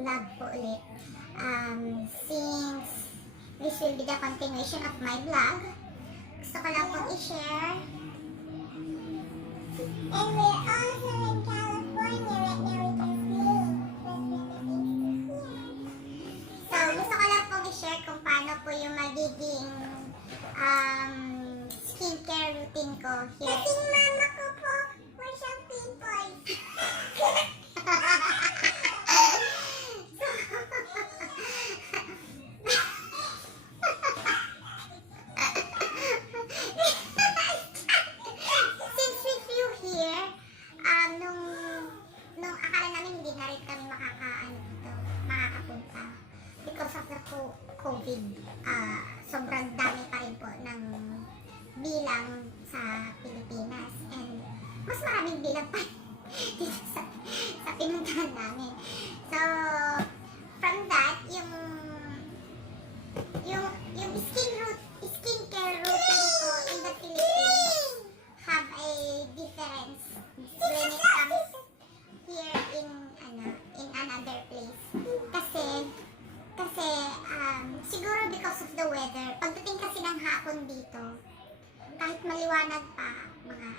vlog po ulit. Since this will be the continuation of my vlog, gusto ko lang pong i-share. And we're also in California right now, we can see. So, gusto ko lang pong i-share kung paano po yung magiging skincare routine ko here. Kasing mama ko po, for some people. Nung akala namin hindi na rin kami makakapunta because of the COVID. Sobrang dami pa rin po ng bilang sa Pilipinas, and mas maraming bilang pa dito sa pinuntahan namin. So, from that, yung skincare routine ko in the Philippines have a difference when it comes here in another place. Kasi siguro because of the weather, pagdating kasi ng hapon dito, kahit maliwanag pa, mga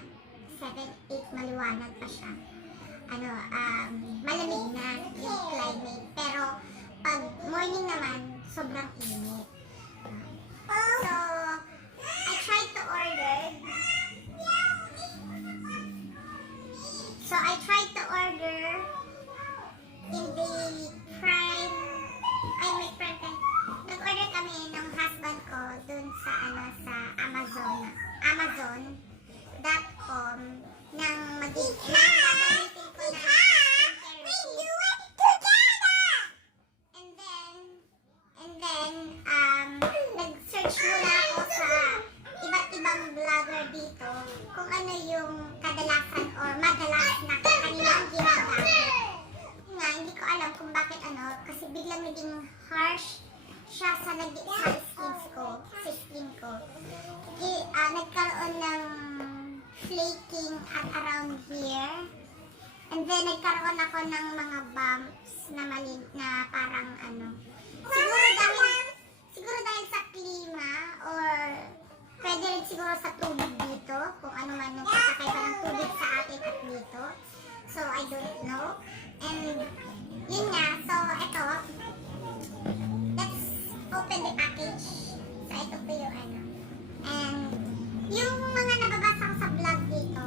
7-8 maliwanag pa siya, malamig na yung climate, pero pag morning naman, sobrang init. So, I tried to order in the Prime, nag-order kami ng husband ko dun sa Amazon.com ng gagamitin ko na skincare routine. And then, nag-search muna ako sa iba't ibang vlogger dito kung ano yung kadalasan or madalas na kanilang ginagamit. Hindi ko alam kung bakit kasi biglang naging harsh siya sa skin ko. Nagkaroon ng flaking at around here. And then nagkaroon ako ng mga bumps na parang siguro dahil sa klima, or pwede rin siguro sa tubig dito, kung ano man yung pagkakaiba ng tubig sa atin at dito. So, I don't know. And, yun nga. So, ito. Let's open the package. So, ito po yung And, yung mga nababasa ko sa vlog dito,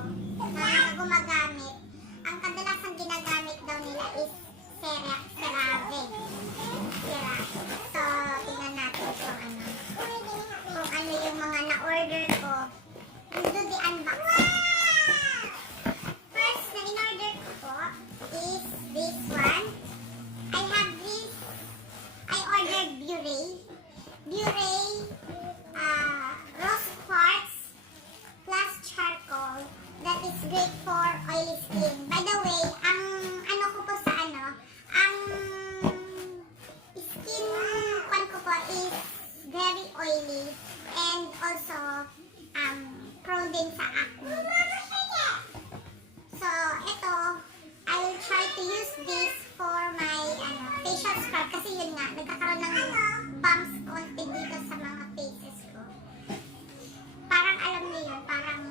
na gumagamit, ang kadalasan ginagamit daw nila is CeraVe. So, tingnan natin kung ano yung mga na-order ko. Let's do the unboxing. First na in-order ko po is this one. I ordered Bure Rose Quartz plus charcoal that is great for oily skin. By the way, ang ko po sa ang skin ko po is very oily and also prone din sa acne. So, ito, I will try to use this for my facial scrub kasi yun nga, nagkakaroon ng bumps konti dito sa mga faces ko. Parang alam niyo yun, parang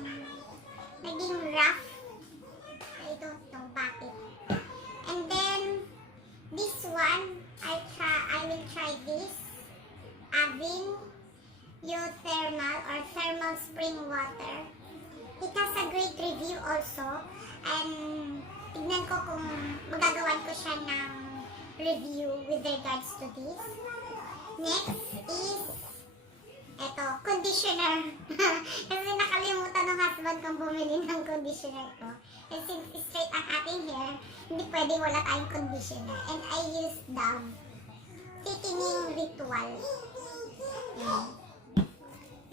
naging rough. I don't know bakit. And then, this one, I will try this. Avin Thermal or Thermal Spring Water. It has a great review also. And tignan ko kung magagawan ko siya ng review with regards to this. Next is eto, conditioner. Kasi nakalimutan ng husband kong bumili ng conditioner ko. And since straight ang ating hair, hindi pwedeng wala tayong conditioner. And I use Dove Thickening Ritual.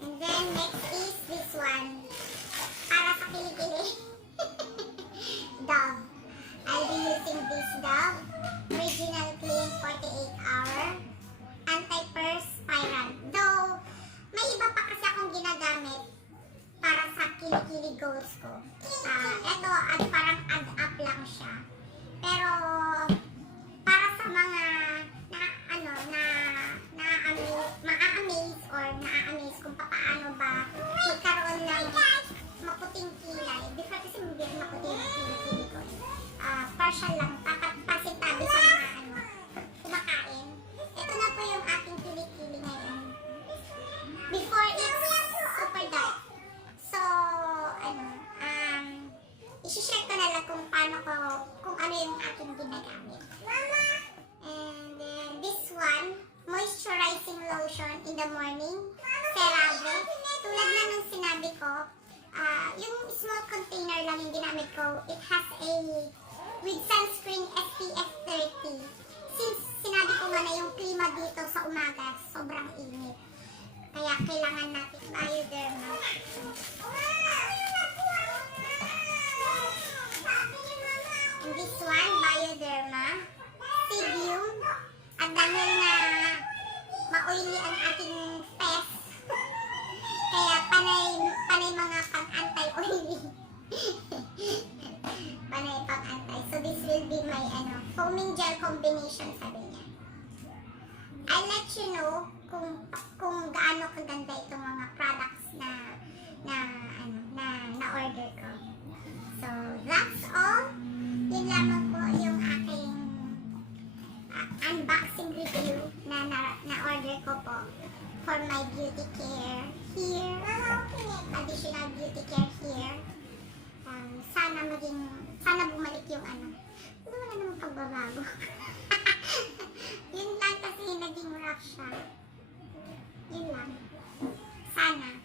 And then next is this one. Para sa kilikili. Dove. I'll be using this Dove Original Clean 48-hour Anti-Perspirant. Though, may iba pa kasi akong ginagamit para sa kilikili goals ko. Ito, parang add-up lang siya. Pero, para sa mga yung small container lang yung ginamit ko. It has a, with sunscreen SPF 30. Since sinabi ko nga na yung klima dito sa umaga, sobrang init. Kaya kailangan natin bioderma. And this one, bioderma. Sibium. At dahil na ma-oily ang ating face, kaya panay mga pang-anti-oily. Panay pang-anti. So this will be my foaming gel combination, sabi niya. I'll let you know kung gaano kaganda itong mga products na order ko. So that's all. Yun lamang po yung aking unboxing review na order ko po for my beauty care here. Additional beauty care here. Sana bumalik yung wala namang pagbabago. Yun lang kasi naging rough siya. Yun lang. Sana.